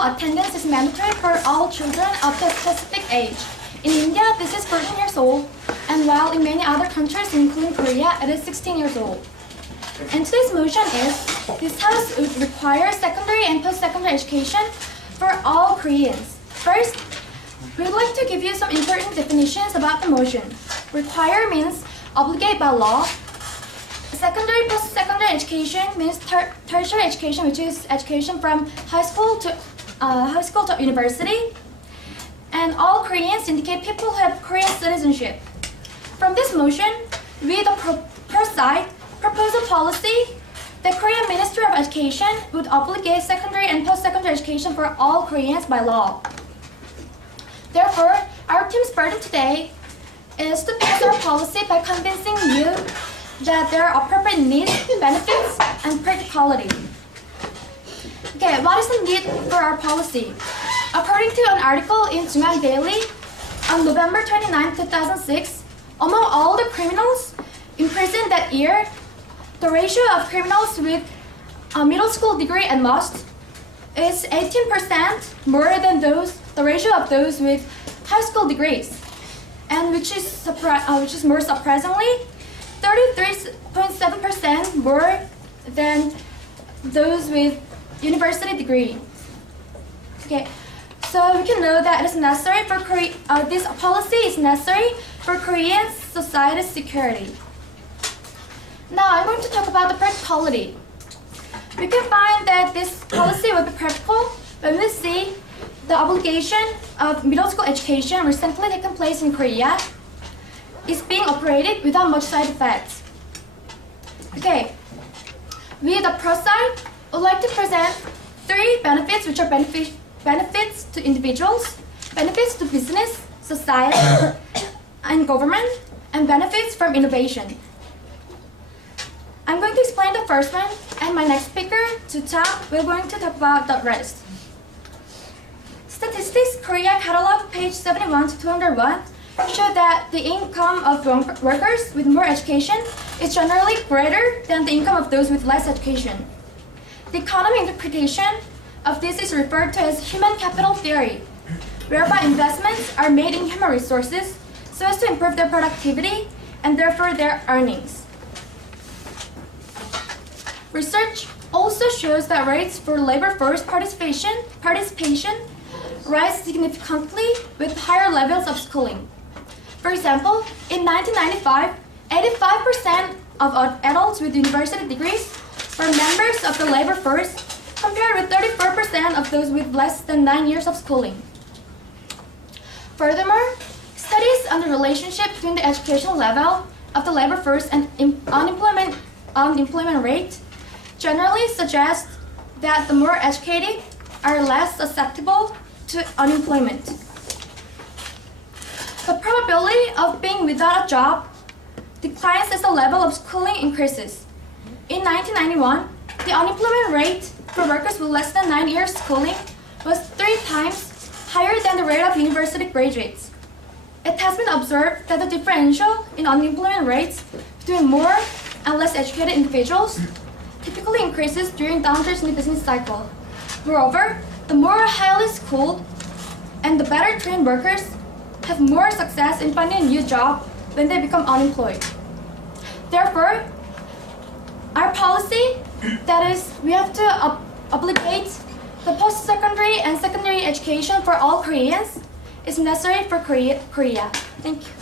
school attendance is mandatory for all children of the specific age. In India, this is 14 years old, and while in many other countries, including Korea, it is 16 years old. And today's motion is, this House would require secondary and post-secondary education for all Koreans. First, we would like to give you some important definitions about the motion. Require means obligate by law. Secondary post-secondary education means tertiary education, which is education from high school to university. And all Koreans indicate people who have Korean citizenship. From this motion, we, the first side, propose a policy. The Korean Ministry of Education would obligate secondary and post-secondary education for all Koreans by law. Therefore, our team's burden today is to pass our policy by convincing you that there are appropriate needs, benefits, and practicality. Okay, what is the need for our policy? According to an article in Jungang Daily on November 29, 2006, among all the criminals imprisoned that year, the ratio of criminals with a middle school degree at most is 18% more than the ratio of those with high school degrees, and which is more surprisingly, 33.7% more than those with university degree. Okay, so we can know that it is necessary for this policy is necessary for Korean society's security. Now I'm going to talk about the practicality. We can find that this policy will be practical when we see the obligation of middle school education recently taken place in Korea is being operated without much side effects. Okay, we, the pro side, would like to present 3 benefits which are benefits to individuals, benefits to business, society, and government, and benefits from innovation. I'm going to explain the first one, and my next speaker, Tom, we're going to talk about the rest. Statistics Korea Catalog, page 71 to 201, show that the income of workers with more education is generally greater than the income of those with less education. The economic interpretation of this is referred to as human capital theory, whereby investments are made in human resources so as to improve their productivity and therefore their earnings. Research also shows that rates for labor force participation rise significantly with higher levels of schooling. For example, in 1995, 85% of adults with university degrees were members of the labor force, compared with 34% of those with less than 9 years of schooling. Furthermore, studies on the relationship between the educational level of the labor force and unemployment rate generally suggest that the more educated are less susceptible to unemployment. The probability of being without a job declines as the level of schooling increases. In 1991, the unemployment rate for workers with less than 9 years schooling was 3 times higher than the rate of university graduates. It has been observed that the differential in unemployment rates between more and less educated individuals typically increases during downturns in the business cycle. Moreover, the more highly schooled and the better trained workers have more success in finding a new job when they become unemployed. Therefore, our policy, that is, we have to obligate the post-secondary and secondary education for all Koreans, is necessary for Korea. Thank you.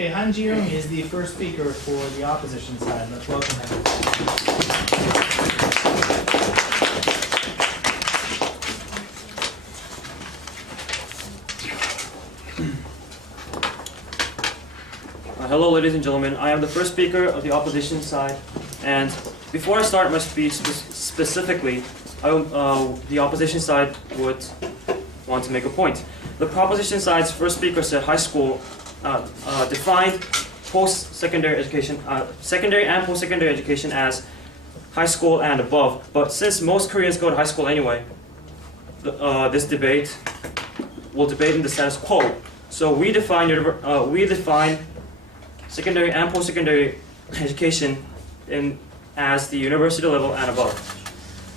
Okay, Han Ji-young is the first speaker for the opposition side. Let's welcome him. Hello, ladies and gentlemen. I am the first speaker of the opposition side, and before I start my speech specifically, the opposition side would want to make a point. The proposition side's first speaker said high school defined post-secondary education, secondary and post-secondary education as high school and above. But since most Koreans go to high school anyway, this debate will debate in the status quo. So we define secondary and post-secondary education as the university level and above.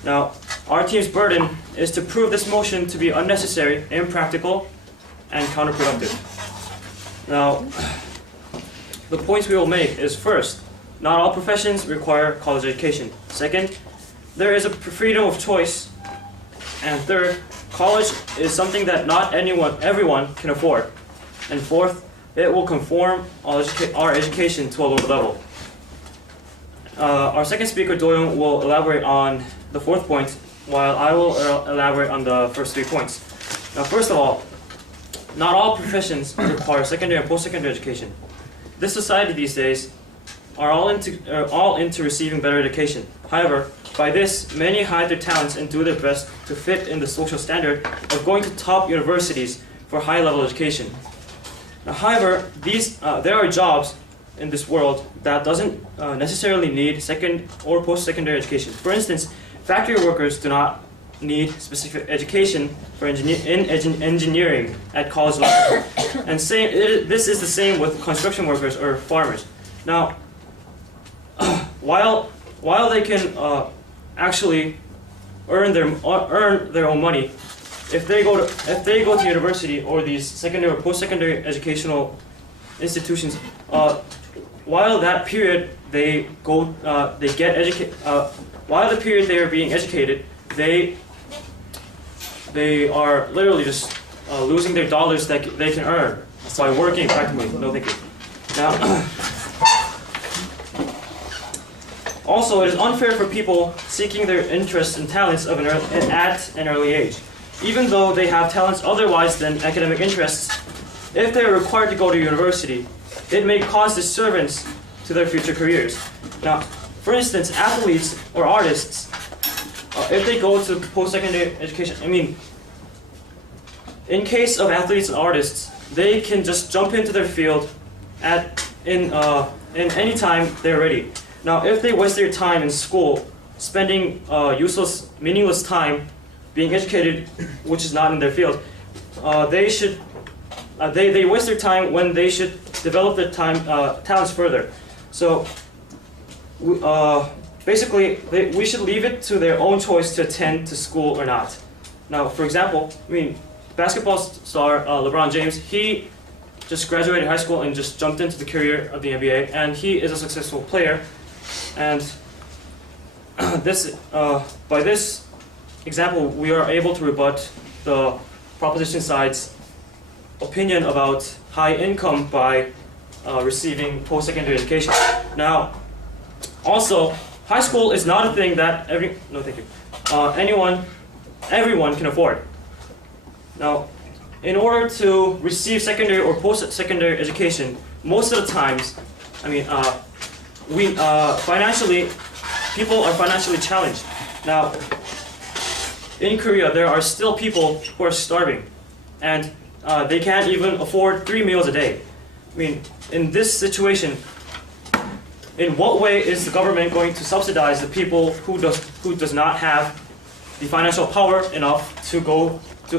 Now, our team's burden is to prove this motion to be unnecessary, impractical, and counterproductive. Now, the points we will make is first, not all professions require college education. Second, there is a freedom of choice. And third, college is something that not everyone can afford. And fourth, it will conform our education to a lower level. Our second speaker, Daewon, will elaborate on the fourth point, while I will elaborate on the first 3 points. Now, first of all, not all professions require secondary and post-secondary education. This society these days are all into receiving better education. However, by this, many hide their talents and do their best to fit in the social standard of going to top universities for high-level education. Now, however, there are jobs in this world that doesn't necessarily need second or post-secondary education. For instance, factory workers do not need specific education for engineering at college level. And this is the same with construction workers or farmers. Now, while they can actually earn their own money, if they go to university or these secondary or post-secondary educational institutions, while that period while the period they are being educated, they are literally just losing their dollars that they can earn by working practically. No, thank you. Now, also, it is unfair for people seeking their interests and talents at an early age. Even though they have talents otherwise than academic interests, if they are required to go to university, it may cause disturbance to their future careers. Now, for instance, athletes or artists, if they go to post-secondary education, in case of athletes and artists, they can just jump into their field in any time they're ready. Now, if they waste their time in school, spending useless, meaningless time being educated, which is not in their field, they waste their time when they should develop their talents further. So, basically, we should leave it to their own choice to attend to school or not. Now, for example, basketball star LeBron James, he just graduated high school and just jumped into the career of the NBA, and he is a successful player. And by this example, we are able to rebut the proposition side's opinion about high income by receiving post-secondary education. Now, also, high school is not a thing that everyone can afford. Now, in order to receive secondary or post-secondary education, most of the times, people are financially challenged. Now, in Korea, there are still people who are starving, and they can't even afford 3 meals a day. In this situation, in what way is the government going to subsidize the people who does not have the financial power enough to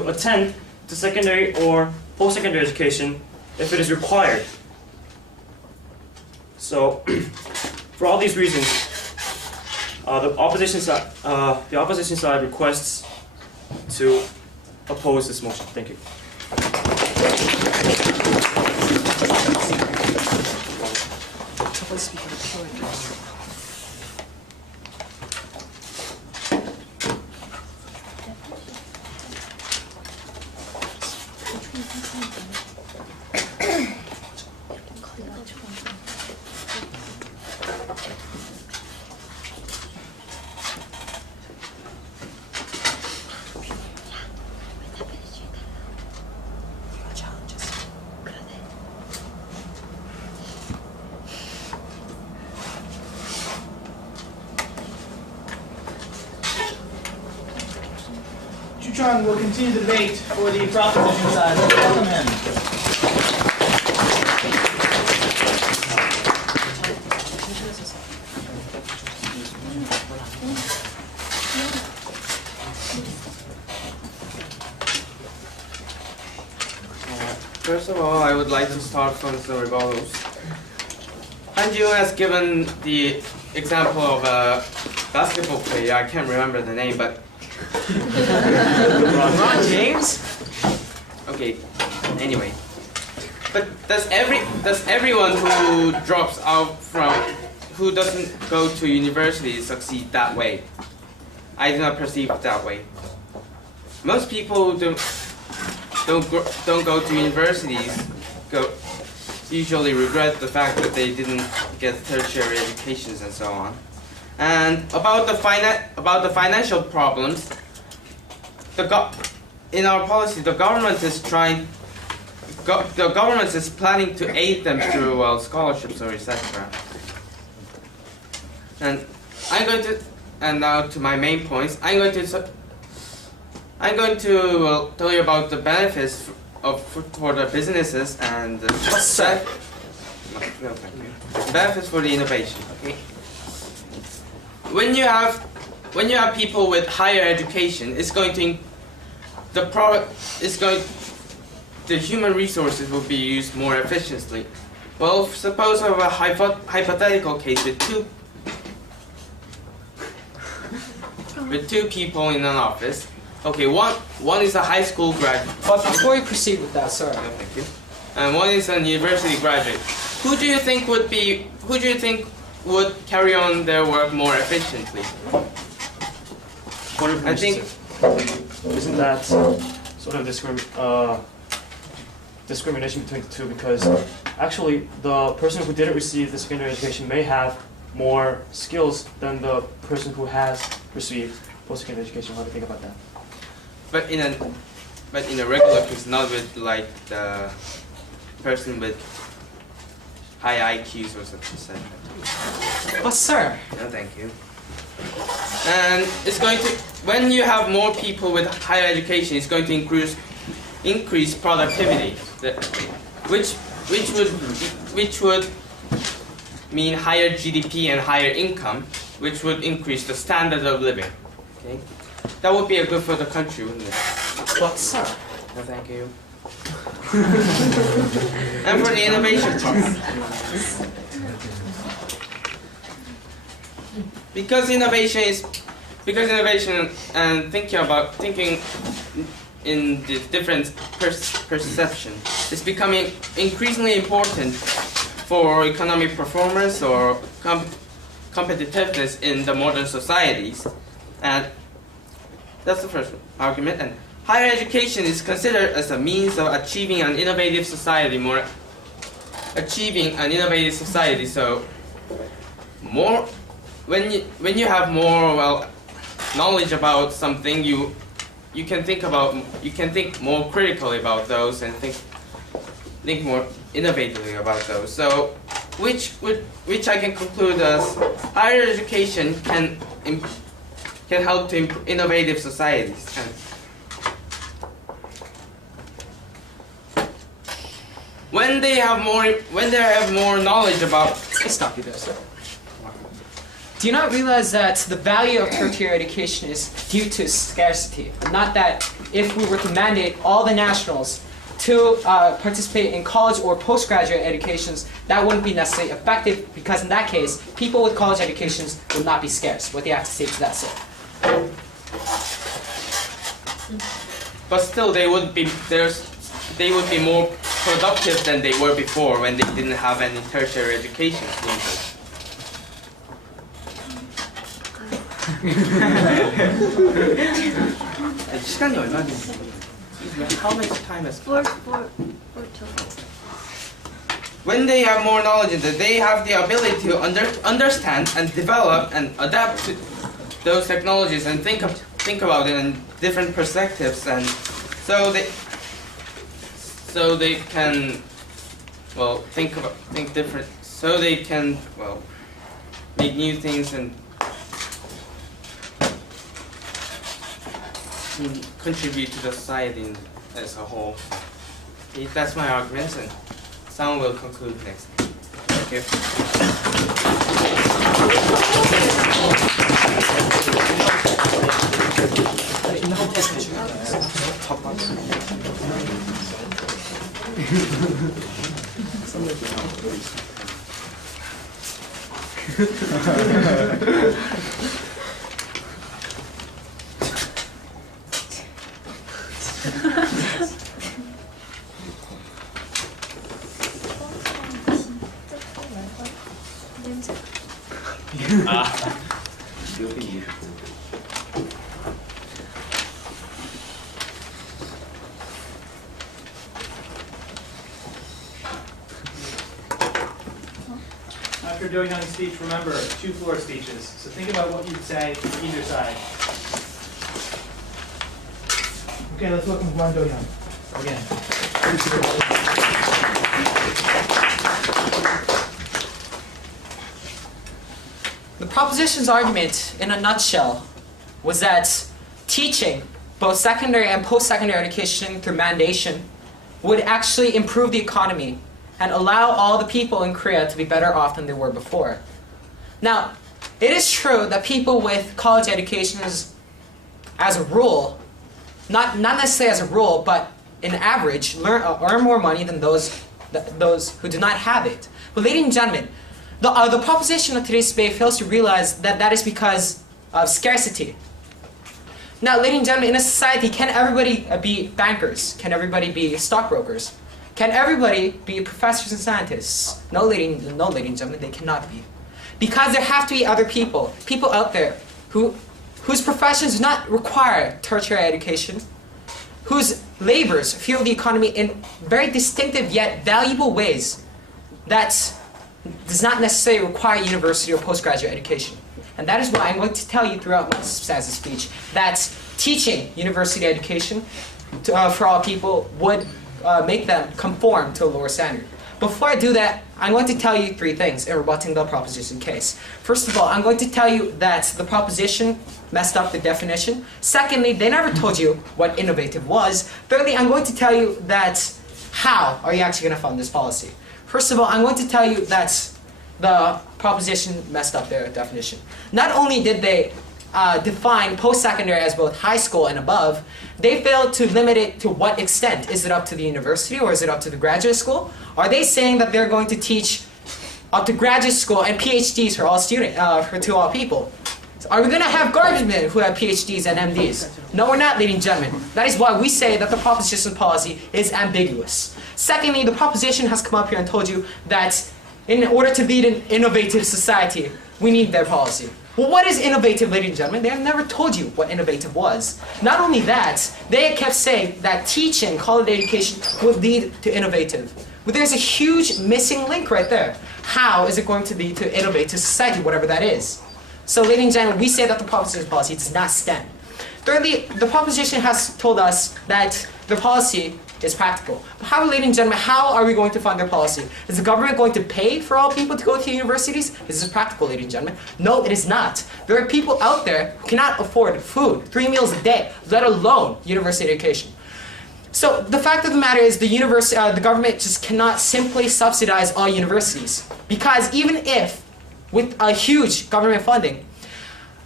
attend to secondary or post-secondary education if it is required? So, for all these reasons, the opposition side requests to oppose this motion. Thank you. Chuchang will continue the debate for the proposition side. Welcome him. First of all, I would like to start from the rebuttals. Hanju has given the example of a basketball player. I can't remember the name, but LeBron James? okay. Anyway, but does everyone who drops out who doesn't go to university succeed that way? I do not perceive it that way. Most people don't go to universities usually regret the fact that they didn't get tertiary educations and so on. And about the financial problems, in our policy, the government is planning to aid them through scholarships or etc. And now to my main points. I'm going to tell you about the benefits for the businesses and benefits for the innovation. Okay. When you have people with higher education, the human resources will be used more efficiently. Well, suppose I have a hypothetical case with two people in an office. Okay, one is a high school graduate. But before you proceed with that, sir. No, thank you. And one is a university graduate. Who do you think would carry on their work more efficiently? I think. Isn't that sort of discrimination between the two? Because actually, the person who didn't receive the secondary education may have more skills than the person who has received post-secondary education. How do you think about that? But in a regular case, not with like the person with high IQs or something. But sir. No, thank you. And it's going to, when you have more people with higher education, it's going to increase productivity, which would mean higher GDP and higher income, which would increase the standard of living. Okay, that would be a good for the country, wouldn't it? But sir. No, thank you. And for the innovation part. Because innovation and thinking in the different perception is becoming increasingly important for economic performance or competitiveness in the modern societies. And that's the first argument. And higher education is considered as a means of achieving an innovative society. So when you have more knowledge about something, you can think more critically about those and think more innovatively about those. So which I can conclude as higher education can help to improve innovative societies. And when they have more knowledge about. I'll stop you there, sir. Do you not realize that the value of tertiary education is due to scarcity? Not that if we were to mandate all the nationals to participate in college or postgraduate educations, that wouldn't be necessarily effective, because in that case, people with college educations would not be scarce. What do you have to say to that, sir? But still, they would be more productive than they were before when they didn't have any tertiary education. 시간이 얼마 됐어요? How much time has passed? 4 total. when they have more knowledge, they have the ability to understand and develop and adapt to those technologies and think about it in different perspectives, and so they can think different, so they can make new things and contribute to the society as a whole. Okay, that's my arguments, and someone will conclude next. Thank you. After Daewon's speech, remember, 2 floor speeches. So think about what you'd say for either side. Okay, let's welcome Juan Daewon again. The proposition's argument, in a nutshell, was that teaching both secondary and post-secondary education through mandation would actually improve the economy and allow all the people in Korea to be better off than they were before. Now, it is true that people with college educations, as a rule, not necessarily as a rule, but in average, earn more money than those who do not have it. But ladies and gentlemen, the proposition of today's debate fails to realize that that is because of scarcity. Now, ladies and gentlemen, in a society, can everybody be bankers? Can everybody be stockbrokers? Can everybody be professors and scientists? No, ladies and gentlemen, they cannot be. Because there have to be other people out there whose professions do not require tertiary education, whose labors fuel the economy in very distinctive yet valuable ways that does not necessarily require university or postgraduate education. And that is why I'm going to tell you throughout my speech that teaching university education for all people would make them conform to a lower standard. Before I do that, I'm going to tell you 3 things in rebutting the proposition case. First of all, I'm going to tell you that the proposition messed up the definition. Secondly, they never told you what innovative was. Thirdly, I'm going to tell you that how are you actually going to fund this policy. First of all, I'm going to tell you that the proposition messed up their definition. Not only did they define post-secondary as both high school and above, they failed to limit it to what extent. Is it up to the university or is it up to the graduate school? Are they saying that they're going to teach up to graduate school and PhDs for all to all people? Are we going to have garbage men who have PhDs and MDs? No, we're not, ladies and gentlemen. That is why we say that the proposition policy is ambiguous. Secondly, the proposition has come up here and told you that in order to lead an innovative society, we need their policy. Well, what is innovative, ladies and gentlemen? They have never told you what innovative was. Not only that, they kept saying that teaching college education would lead to innovative. But there's a huge missing link right there. How is it going to lead to innovative society, whatever that is? So, ladies and gentlemen, we say that the proposition policy does not stand. Thirdly, the proposition has told us that the policy is practical. But how, ladies and gentlemen, how are we going to fund their policy? Is the government going to pay for all people to go to universities? Is this practical, ladies and gentlemen? No, it is not. There are people out there who cannot afford food, 3 meals a day, let alone university education. So the fact of the matter is the government just cannot simply subsidize all universities. Because even if, with a huge government funding,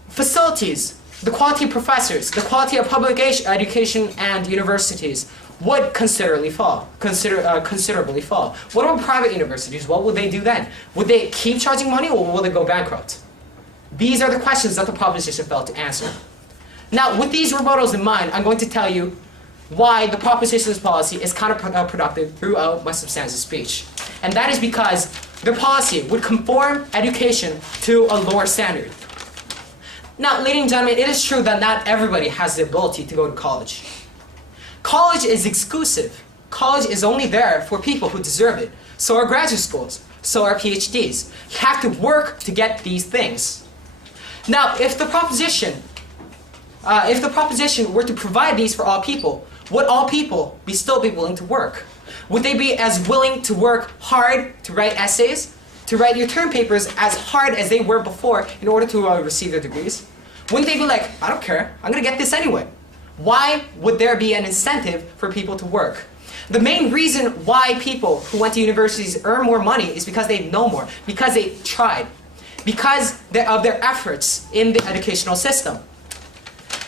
facilities, the quality of professors, the quality of public education and universities would considerably fall. What about private universities? What would they do then? Would they keep charging money or will they go bankrupt? These are the questions that the proposition failed to answer. Now, with these rebuttals in mind, I'm going to tell you why the proposition's policy is counterproductive throughout my substantive speech. And that is because their policy would conform education to a lower standard. Now, ladies and gentlemen, it is true that not everybody has the ability to go to college. College is exclusive. college is only there for people who deserve it. So are graduate schools. So are PhDs. You have to work to get these things. Now, if the proposition were to provide these for all people, would all people still be willing to work? Would they be as willing to work hard to write essays, to write your term papers as hard as they were before in order to receive their degrees? Wouldn't they be like, I don't care, I'm going to get this anyway? Why would there be an incentive for people to work? The main reason why people who went to universities earn more money is because they know more, because they tried, because of their efforts in the educational system.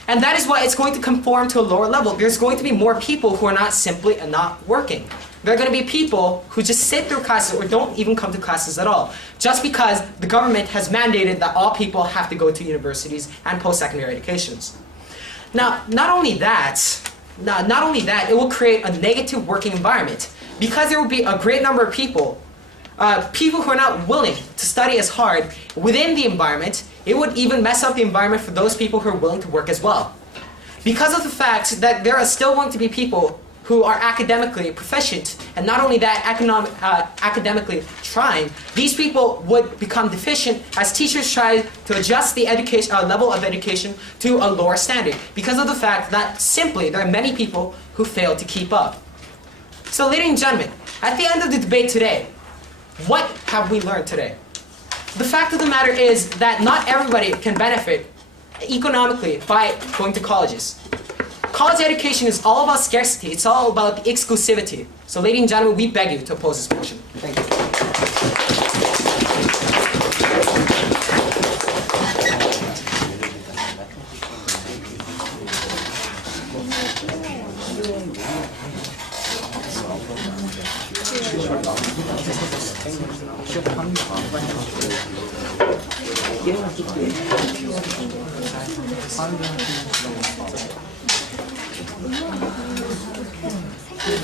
And that is why it's going to conform to a lower level. There's going to be more people who are not simply not working. There are going to be people who just sit through classes or don't even come to classes at all, just because the government has mandated that all people have to go to universities and post-secondary educations. Now, not only that, it will create a negative working environment, because there will be a great number of people who are not willing to study as hard within the environment. It would even mess up the environment for those people who are willing to work as well. Because of the fact that there are still going to be people who are academically proficient, and not only that, academically trying, these people would become deficient as teachers try to adjust the level of education to a lower standard, because of the fact that simply there are many people who fail to keep up. So ladies and gentlemen, at the end of the debate today, what have we learned today? The fact of the matter is that not everybody can benefit economically by going to colleges. College education is all about scarcity. It's all about the exclusivity. So ladies and gentlemen, we beg you to oppose this motion. Thank you.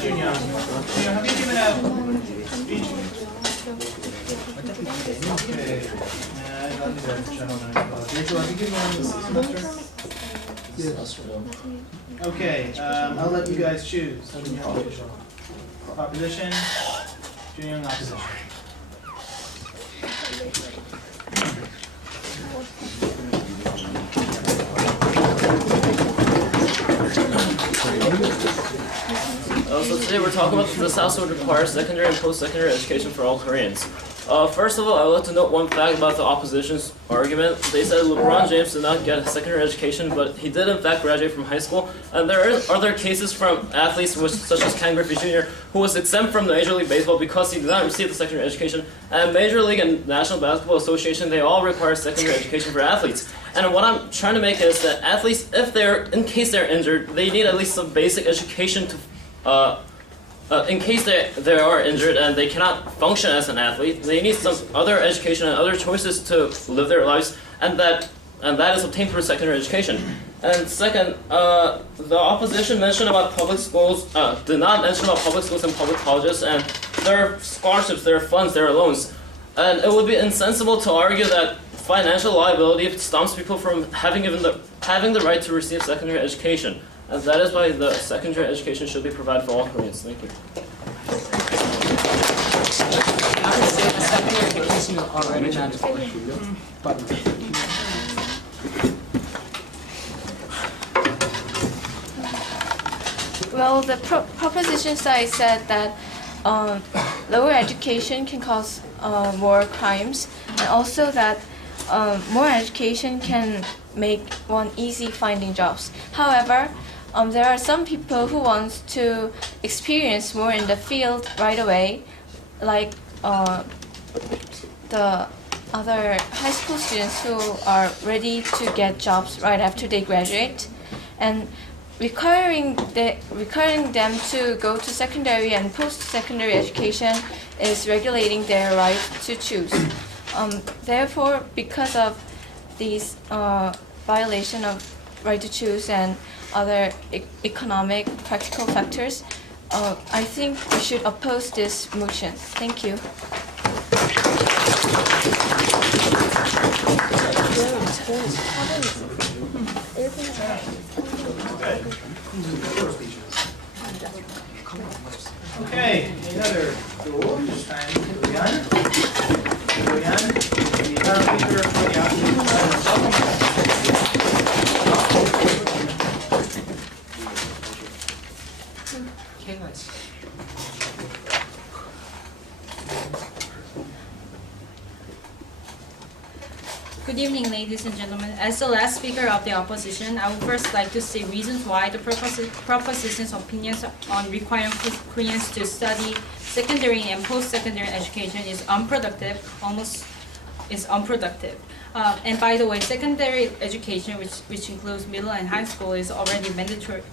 Junior, have you given a speech? Okay. I'll do that, gentlemen. Rachel, have you given one this semester? Yes. Okay, I'll let you guys choose. Opposition, Junior and opposition. So today we're talking about the South would require secondary and post-secondary education for all Koreans. First of all, I would like to note one fact about the opposition's argument. They said LeBron James did not get a secondary education, but he did in fact graduate from high school. And there are other cases from athletes such as Ken Griffey Jr., who was exempt from the Major League Baseball because he did not receive the secondary education. And Major League and National Basketball Association, they all require secondary education for athletes. And what I'm trying to make is that athletes, in case they're injured, they need at least some basic education to in case they are injured and they cannot function as an athlete, they need some other education and other choices to live their lives, and that is obtained through secondary education. And second, the opposition mentioned about public schools, did not mention about public schools and public colleges, and there are scholarships, there are funds, there are loans. And it would be insensible to argue that financial liability stops people from having the right to receive secondary education. And that is why the secondary education should be provided for all Koreans. Thank you. I would say the secondary education is already mandatory. But well, the proposition side said that lower education can cause more crimes, and also that more education can make one easy finding jobs. However, there are some people who want to experience more in the field right away, like the other high school students who are ready to get jobs right after they graduate, and requiring them to go to secondary and post-secondary education is regulating their right to choose. Therefore, because of these violation of right to choose and other economic practical factors, I think we should oppose this motion. Thank you. Okay, another duel, this time Daewon. Daewon, the final speaker for the opposition. Okay, nice. Good evening, ladies and gentlemen. As the last speaker of the opposition, I would first like to say reasons why the proposition's opinions on requiring Koreans to study secondary and post-secondary education is unproductive, and by the way, secondary education, which includes middle and high school, is already mandatory.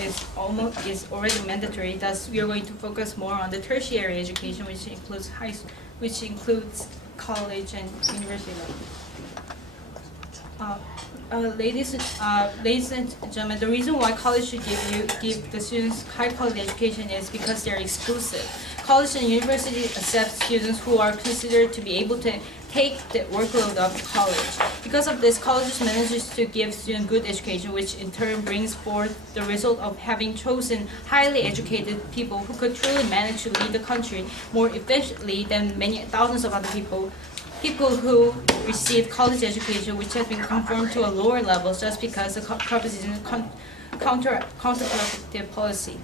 Is already mandatory. Thus, we are going to focus more on the tertiary education, which includes college and university level. Ladies and gentlemen, the reason why college should give the students high quality education is because they're exclusive. College and university accept students who are considered to be able to take the workload of college. Because of this, colleges manages to give students good education, which in turn brings forth the result of having chosen highly educated people who could truly manage to lead the country more efficiently than many thousands of other people who receive college education which has been conformed to a lower level just because the proposition is counterproductive policy.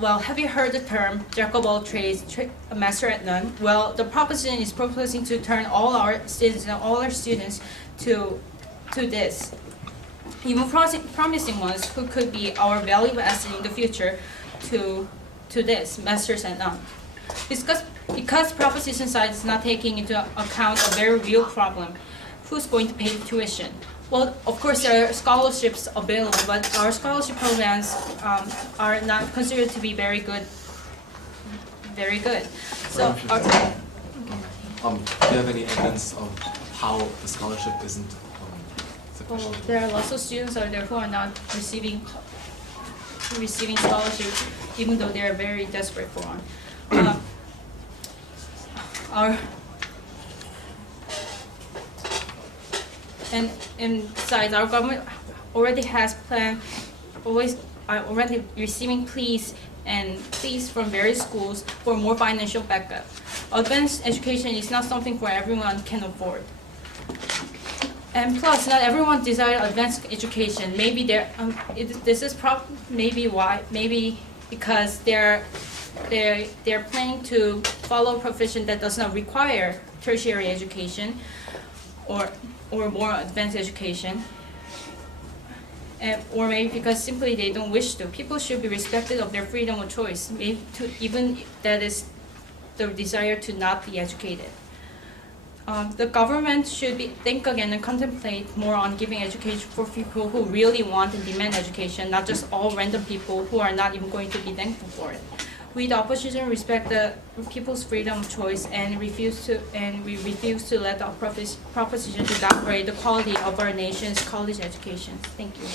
Well, have you heard the term jack of all trades, a master at none? Well, the proposition is proposing to turn all our students to this. Even promising ones who could be our valuable asset in the future to this, masters at none. Because proposition side is not taking into account a very real problem. Who's going to pay the tuition? Well, of course there are scholarships available, but our scholarship programs are not considered to be very good. So, do you have any evidence of how the scholarship isn't well, sufficient? there are lots of students out there who are not receiving scholarships, even though they are very desperate for one. And besides, our government already has planned, already receiving pleas from various schools for more financial backup. Advanced education is not something for everyone can afford. And plus, not everyone desires advanced education. Maybe maybe because they're planning to follow a profession that does not require tertiary education or more advanced education, or maybe because simply they don't wish to. People should be respected of their freedom of choice, even that is the desire to not be educated. The government should think again and contemplate more on giving education for people who really want and demand education, not just all random people who are not even going to be thankful for it. We, the opposition, respect the people's freedom of choice and we refuse to let the proposition to downgrade the quality of our nation's college education. Thank you.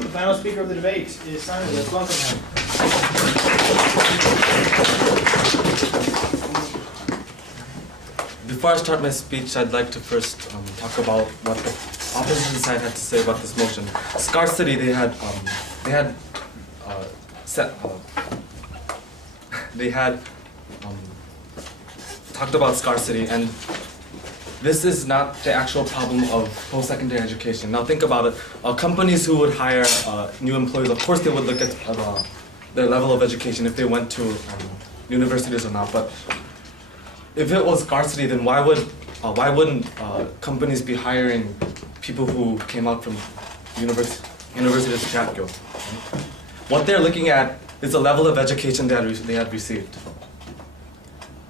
The final speaker of the debate is Simon. Let's welcome him. Before I start my speech, I'd like to first talk about what the opposition side had to say about this motion. Scarcity, they they had set they had talked about scarcity, and this is not the actual problem of post-secondary education. Now think about it. Companies who would hire new employees, of course they would look at their level of education, if they went to universities or not. But if it was scarcity, then why wouldn't companies be hiring people who came out from University of Chicago? What they're looking at is the level of education that they had received.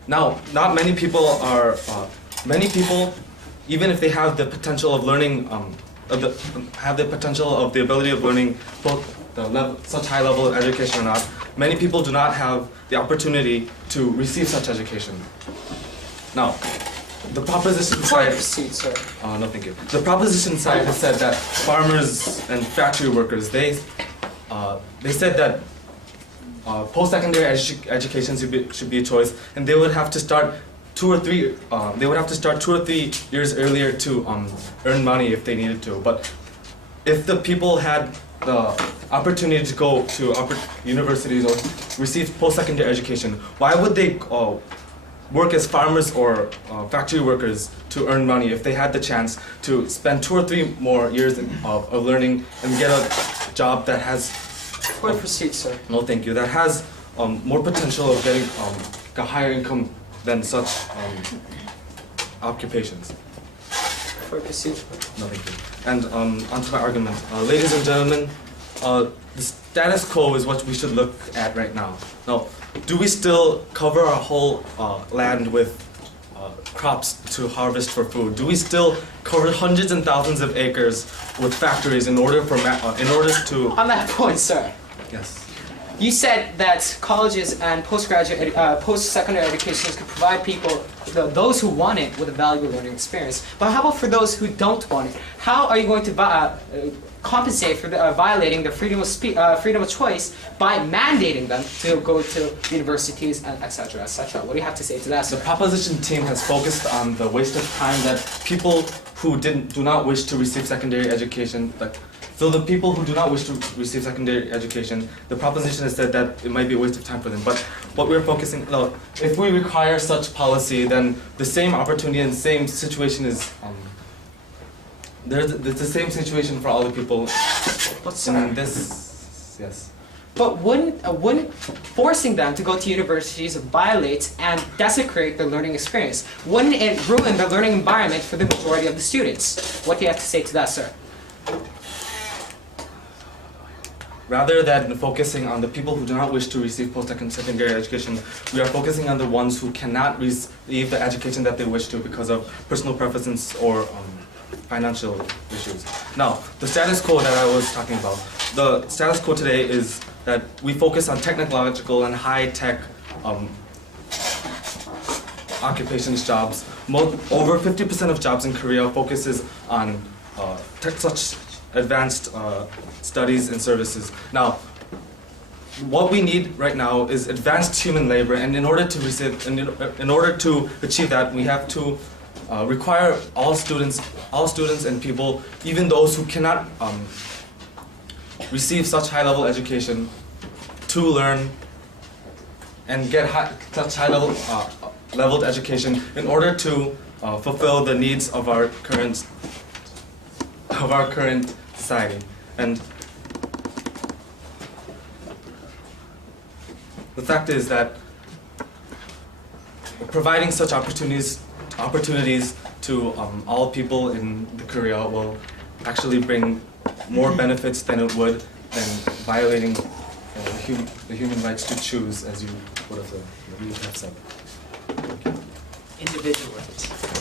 Now, not many people are. Many people, even if they have the potential of learning, have the potential of the ability of learning both such high level of education or not, many people do not have the opportunity to receive such education. Now, the proposition side. Proceed, sir. No, thank you. The proposition side has said that farmers and factory workers, they said that post-secondary education should be a choice, and they would have to start 2 or 3 years earlier to earn money if they needed to. But if the people had the opportunity to go to universities or receive post-secondary education, why would they work as farmers or factory workers to earn money if they had the chance to spend 2 or 3 more years of learning and get a job that has... Proceed, sir. No, thank you. That has more potential of getting a higher income than such occupations. Proceed. No, thank you. And onto my argument. Ladies and gentlemen, the status quo is what we should look at right now. Now, do we still cover our whole land with crops to harvest for food? Do we still cover hundreds and thousands of acres with factories in order to... On that point, sir. Yes. You said that colleges and post-secondary educations could provide people, those who want it, with a valuable learning experience. But how about for those who don't want it? How are you going to compensate for violating the freedom of choice by mandating them to go to universities and etc., etc.? What do you have to say to that, sir? The proposition team has focused on the waste of time that people who do not wish to receive secondary education, so the people who do not wish to receive secondary education, the proposition has said that it might be a waste of time for them. But what we're focusing, if we require such policy, then the same opportunity and same situation is, there's the same situation for all the people. And this, yes. But wouldn't forcing them to go to universities violate and desecrate their learning experience? Wouldn't it ruin the learning environment for the majority of the students? What do you have to say to that, sir? Rather than focusing on the people who do not wish to receive post-secondary education, we are focusing on the ones who cannot receive the education that they wish to because of personal preferences or financial issues. Now, the status quo that I was talking about, the status quo today is that we focus on technological and high-tech occupations, jobs. Over 50% of jobs in Korea focuses on such advanced studies and services. Now, what we need right now is advanced human labor, and in order to achieve that, we have to require all students and people, even those who cannot receive such high-level education, to learn and get such high-level education in order to fulfill the needs of our current society. And the fact is that providing such opportunities to all people in Korea will actually bring more benefits than it would than violating the human rights to choose, as you would have said. Individual rights.